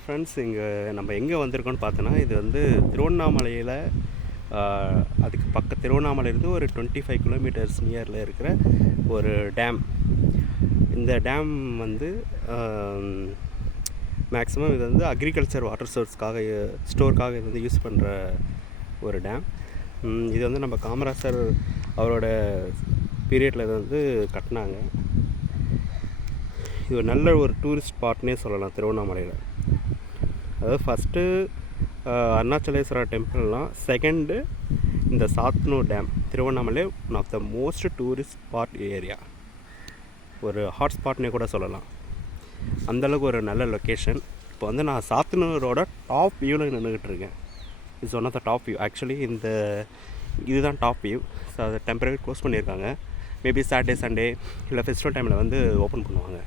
Friends, இங்கே நம்ம எங்கே வந்திருக்கோம்னு பார்த்தோன்னா, இது வந்து திருவண்ணாமலையில் அதுக்கு திருவண்ணாமலையிலேருந்து ஒரு 25 கிலோமீட்டர்ஸ் நியரில் இருக்கிற ஒரு டேம். இந்த டேம் வந்து மேக்ஸிமம் இது வந்து அக்ரிகல்ச்சர் வாட்டர் ஸ்டோருக்காக இது வந்து யூஸ் பண்ணுற ஒரு டேம். இது வந்து நம்ம காமராசர் அவரோட பீரியடில் இது வந்து கட்டினாங்க. இது ஒரு நல்ல ஒரு டூரிஸ்ட் ஸ்பாட்னே சொல்லலாம் திருவண்ணாமலையில். அதாவது ஃபஸ்ட்டு அருணாச்சலேஸ்வரர் டெம்பிள்லாம், செகண்டு இந்த Sathanur dam. Tiruvannamalai one of the most tourist spot area, ஒரு ஹாட் ஸ்பாட்னே கூட சொல்லலாம். அந்தளவுக்கு ஒரு நல்ல லொக்கேஷன். இப்போ வந்து நான் சாத்தனூரோட டாப் வியூவில் நின்றுக்கிட்டு இருக்கேன். It's one of the top view. Actually இதுதான் டாப் வியூ. ஸோ அதை டெம்பரரி க்ளோஸ் பண்ணியிருக்காங்க. மேபி சாட்டர்டே சண்டே இல்லை ஃபெஸ்டிவல் டைமில் வந்து ஓப்பன் பண்ணுவாங்க.